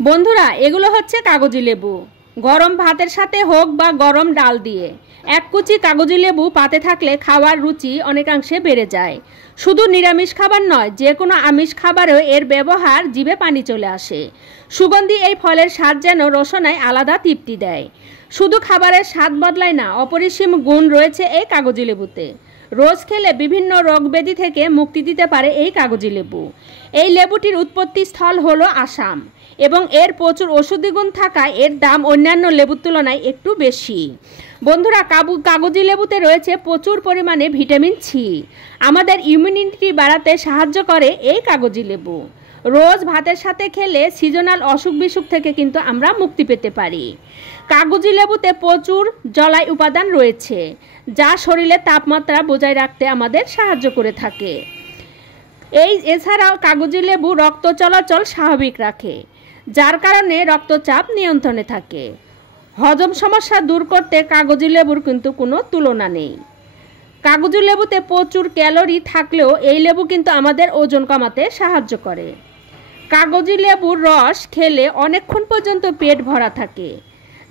বন্ধুরা, এগুলো হচ্ছে কাগজি লেবু। গরম ভাতের সাথে হোক বা গরম ডাল দিয়ে এক কুচি কাগজি লেবু পাতে থাকলে খাওয়ার রুচি অনেকাংশে বেড়ে যায়। শুধু নিরামিষ খাবার নয়, যে কোনো আমিষ খাবারেও এর ব্যবহার জিভে পানি চলে আসে। সুগন্ধি এই ফলের স্বাদ যেন রসনায় আলাদা তৃপ্তি দেয়। শুধু খাবারের স্বাদ বদলায় না, অপরিসীম গুণ রয়েছে এই কাগজি লেবুতে। রোজ খেলে বিভিন্ন রোগ ব্যাধি থেকে মুক্তি দিতে পারে এই কাগজি লেবু। এই লেবুটির উৎপত্তি স্থল হলো আসাম এবং এর প্রচুর ঔষধি গুণ থাকায় এর দাম অন্যান্য লেবুর তুলনায় একটু বেশি। বন্ধুরা, কাগজি লেবুতে রয়েছে প্রচুর পরিমাণে ভিটামিন সি। আমাদের ইমিউনিটি বাড়াতে সাহায্য করে এই কাগজি লেবু। রোজ ভাতের সাথে খেলে সিজনাল অসুখ বিসুখ থেকে কিন্তু আমরা মুক্তি পেতে পারি। কাগজি লেবুতে প্রচুর জলাই উপাদান রয়েছে, যা শরীরের তাপমাত্রা বজায় রাখতে আমাদের সাহায্য করে থাকে। এছাড়াও কাগজি লেবু রক্ত চলাচল স্বাভাবিক রাখে, যার কারণে রক্তচাপ নিয়ন্ত্রণে থাকে। হজম সমস্যা দূর করতে কাগজি লেবুর কিন্তু কোনো তুলনা নেই। কাগজি লেবুতে প্রচুর ক্যালোরি থাকলেও এই লেবু কিন্তু আমাদের ওজন কমাতে সাহায্য করে। কাগজি লেবুর রস খেলে অনেকক্ষণ পর্যন্ত পেট ভরা থাকে,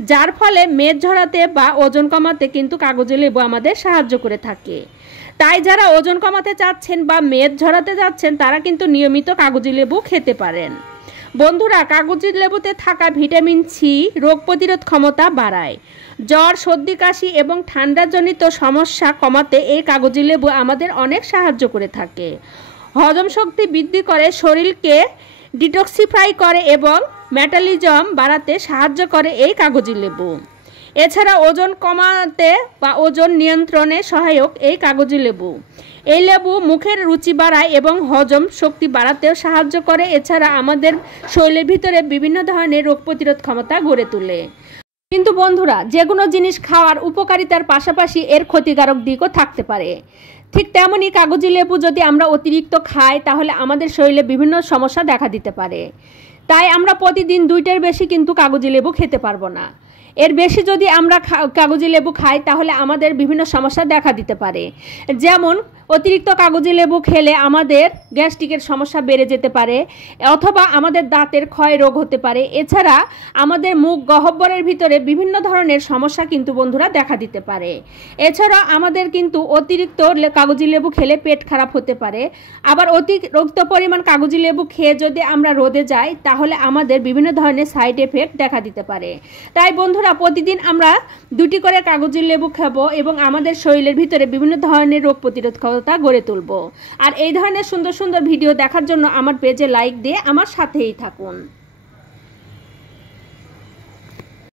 যার ফলে মেদ ঝরাতে বা ওজন কমাতে কিন্তু কাগজি লেবু আমাদের সাহায্য করে থাকে। তাই যারা ওজন কমাতে চাচ্ছেন বা মেদ ঝরাতে যাচ্ছেন, তারা কিন্তু নিয়মিত কাগজি লেবু খেতে পারেন। বন্ধুরা, কাগজি লেবুতে থাকা ভিটামিন সি রোগ প্রতিরোধ ক্ষমতা বাড়ায়। জ্বর, সর্দি, কাশি এবং ঠান্ডাজনিত সমস্যা কমাতে এই কাগজি লেবু আমাদের অনেক সাহায্য করে থাকে। হজম শক্তি বৃদ্ধি করে, শরীরকে ডিটক্সিফাই করে এবং মেটাবলিজম বাড়াতে সাহায্য করে এই কাগজি লেবু। এছাড়া ওজন কমাতে বা ওজন নিয়ন্ত্রণে সহায়ক এই কাগজি লেবু। এই লেবু মুখের রুচি বাড়ায় এবং হজম শক্তি বাড়াতেও সাহায্য করে। এছাড়া আমাদের শরীরের ভিতরে বিভিন্ন ধরনের রোগ প্রতিরোধ ক্ষমতা গড়ে তোলে। কিন্তু বন্ধুরা, যে কোনো জিনিস খাওয়ার উপকারিতার পাশাপাশি এর ক্ষতিকারক দিকও থাকতে পারে। ঠিক তেমনই কাগজি লেবু যদি আমরা অতিরিক্ত খাই, তাহলে আমাদের শরীরে বিভিন্ন সমস্যা দেখা দিতে পারে। তাই আমরা প্রতিদিন 2টার বেশি কিন্তু কাগজি লেবু খেতে পারবো না। এর বেশি যদি আমরা কাগজি লেবু খাই, তাহলে আমাদের বিভিন্ন সমস্যা দেখা দিতে পারে। যেমন অতিরিক্ত কাগজি লেবু খেলে আমাদের গ্যাস্ট্রিকের সমস্যা বেড়ে যেতে পারে, অথবা আমাদের দাঁতের ক্ষয় রোগ হতে পারে। এছাড়া আমাদের মুখ গহ্বরের ভিতরে বিভিন্ন ধরনের সমস্যা কিন্তু বন্ধুরা দেখা দিতে পারে। এছাড়া আমাদের কিন্তু অতিরিক্ত কাগজি লেবু খেলে পেট খারাপ হতে পারে। আবার অতিরিক্ত পরিমাণ কাগজি লেবু খেয়ে যদি আমরা রোদে যাই, তাহলে আমাদের বিভিন্ন ধরনের সাইড এফেক্ট দেখা দিতে পারে। তাই বন্ধুরা, প্রতিদিন আমরা 2টি করে কাগজি লেবু খাবো এবং আমাদের শরীরের ভিতরে বিভিন্ন ধরনের রোগ প্রতিরোধ ক্ষমতা গড়ে তুলব। আর এই ধরনের সুন্দর সুন্দর ভিডিও দেখার জন্য আমার পেজে লাইক দিয়ে আমার সাথেই থাকুন।